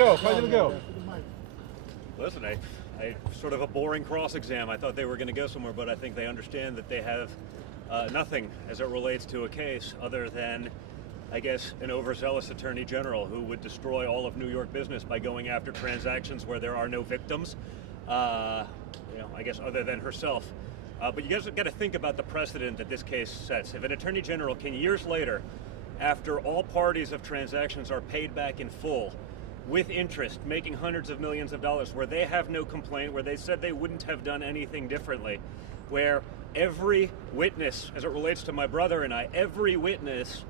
go? How did it go? Listen, I sort of a boring cross exam. I thought they were going to go somewhere, but I think they understand that they have nothing as it relates to a case other than, I guess, an overzealous attorney general who would destroy all of New York business by going after transactions where there are no victims, I guess, other than herself. But you guys have got to think about the precedent that this case sets. If an attorney general can, years later, after all parties of transactions are paid back in full, with interest, making hundreds of millions of dollars, where they have no complaint, where they said they wouldn't have done anything differently, where every witness, as it relates to my brother and I, every witness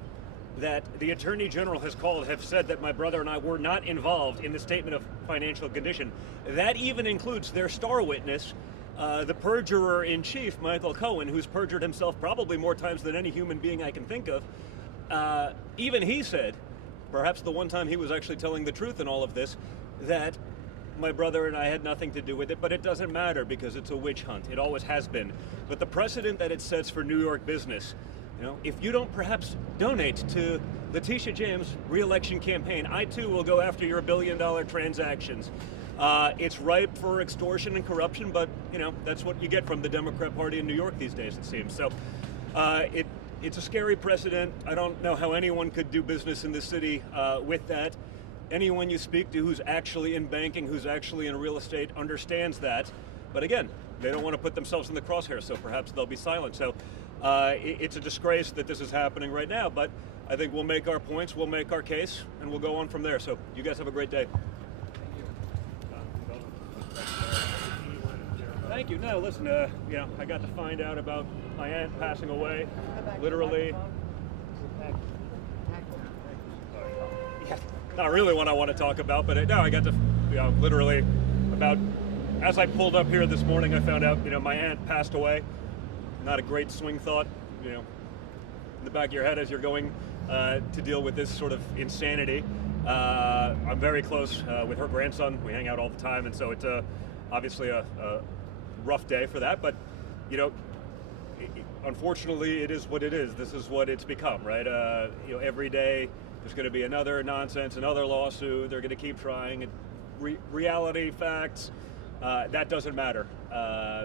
that the Attorney General has called have said that my brother and I were not involved in the statement of financial condition. That even includes their star witness, the perjurer in chief, Michael Cohen, who's perjured himself probably more times than any human being I can think of. Even he said, perhaps the one time he was actually telling the truth in all of this, that my brother and I had nothing to do with it, but it doesn't matter because it's a witch hunt. It always has been. But the precedent that it sets for New York business, if you don't perhaps donate to Letitia James' re-election campaign, I too will go after your billion-dollar transactions. It's ripe for extortion and corruption, but that's what you get from the Democrat Party in New York these days, it seems. So it's a scary precedent. I don't know how anyone could do business in this city with that. Anyone you speak to who's actually in banking, who's actually in real estate, understands that. But again, they don't want to put themselves in the crosshairs, so perhaps they'll be silent. So it's a disgrace that this is happening right now, but I think we'll make our points, we'll make our case, and we'll go on from there. So you guys have a great day. Thank you. No, listen, I got to find out about my aunt passing away, literally. Not really what I want to talk about, but no, I got to, literally about, as I pulled up here this morning, I found out, my aunt passed away. Not a great swing thought, in the back of your head as you're going to deal with this sort of insanity. I'm very close with her grandson. We hang out all the time, and so it's obviously a rough day for that, but unfortunately it is what it is. This is what it's become, right? Every day there's going to be another nonsense, another lawsuit. They're going to keep trying. Reality, facts, that doesn't matter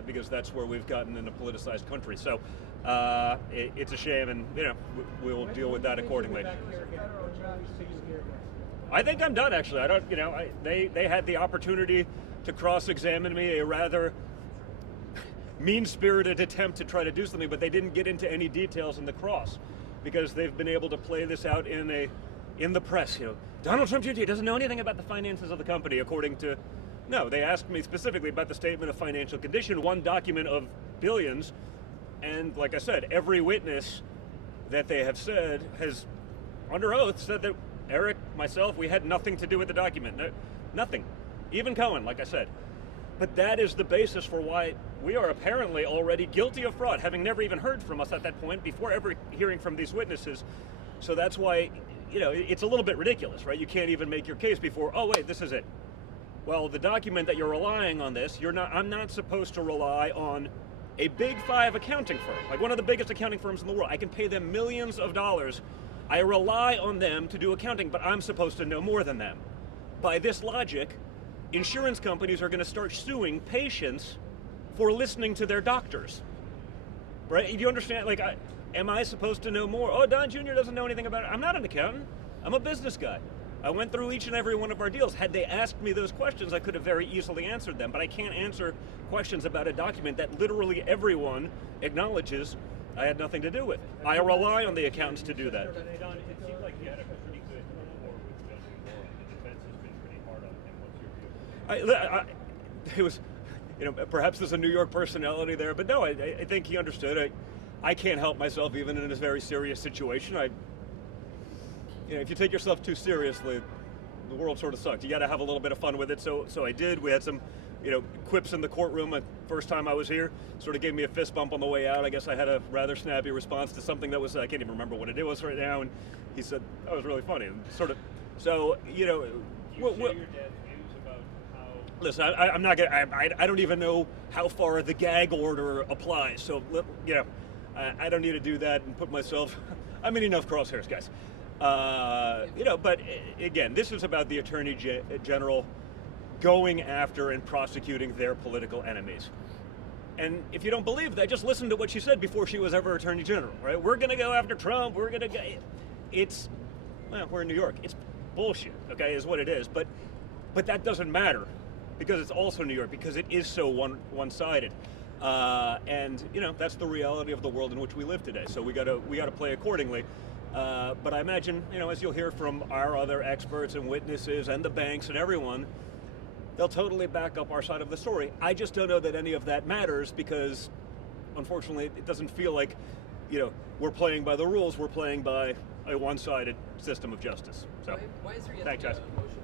because that's where we've gotten in a politicized country. So it's a shame, and we'll deal with that accordingly. I think I'm done, actually. I don't, they had the opportunity to cross-examine me, a rather mean-spirited attempt to try to do something, but they didn't get into any details in the cross because they've been able to play this out in the press. Donald Trump Jr. doesn't know anything about the finances of the company, according to. No, they asked me specifically about the statement of financial condition, one document of billions, and like I said, every witness that they have said has, under oath, said that Eric, myself, we had nothing to do with the document. No, nothing. Even Cohen, like I said. But that is the basis for why we are apparently already guilty of fraud, having never even heard from us at that point before ever hearing from these witnesses. So that's why, it's a little bit ridiculous, right? You can't even make your case before, oh wait, this is it. Well, the document that you're relying on this, I'm not supposed to rely on a big five accounting firm, like one of the biggest accounting firms in the world. I can pay them millions of dollars. I rely on them to do accounting, but I'm supposed to know more than them. By this logic, insurance companies are going to start suing patients for listening to their doctors, right? Do you understand? Like, am I supposed to know more? Oh, Don Jr. doesn't know anything about it. I'm not an accountant. I'm a business guy. I went through each and every one of our deals. Had they asked me those questions, I could have very easily answered them, but I can't answer questions about a document that literally everyone acknowledges I had nothing to do with. I rely on the accountants to do that. Don, it seems like you had a pretty good rapport with Judge Moore, and the defense has been pretty hard on him. What's your view? It was, perhaps there's a New York personality there, but no, I think he understood. I can't help myself even in a very serious situation. If you take yourself too seriously, the world sort of sucks. You got to have a little bit of fun with it. So I did. We had some, quips in the courtroom. The first time I was here, sort of gave me a fist bump on the way out. I guess I had a rather snappy response to something that was, I can't even remember what it was right now. And he said, that was really funny. And sort of, so, Do you share your dad's views about how? Listen, I'm not gonna. I don't even know how far the gag order applies. So, I don't need to do that and put myself. I'm in enough crosshairs, guys. But again, this is about the Attorney General going after and prosecuting their political enemies. And if you don't believe that, just listen to what she said before she was ever Attorney General, right? We're going to go after Trump. We're going to go. We're in New York. It's bullshit, okay, is what it is. But that doesn't matter because it's also New York, because it is so one-sided. And that's the reality of the world in which we live today. So we got to play accordingly. But I imagine, as you'll hear from our other experts and witnesses and the banks and everyone, they'll totally back up our side of the story. I just don't know that any of that matters because, unfortunately, it doesn't feel like, we're playing by the rules. We're playing by a one-sided system of justice. So, why is there yet thanks, guys. a motion?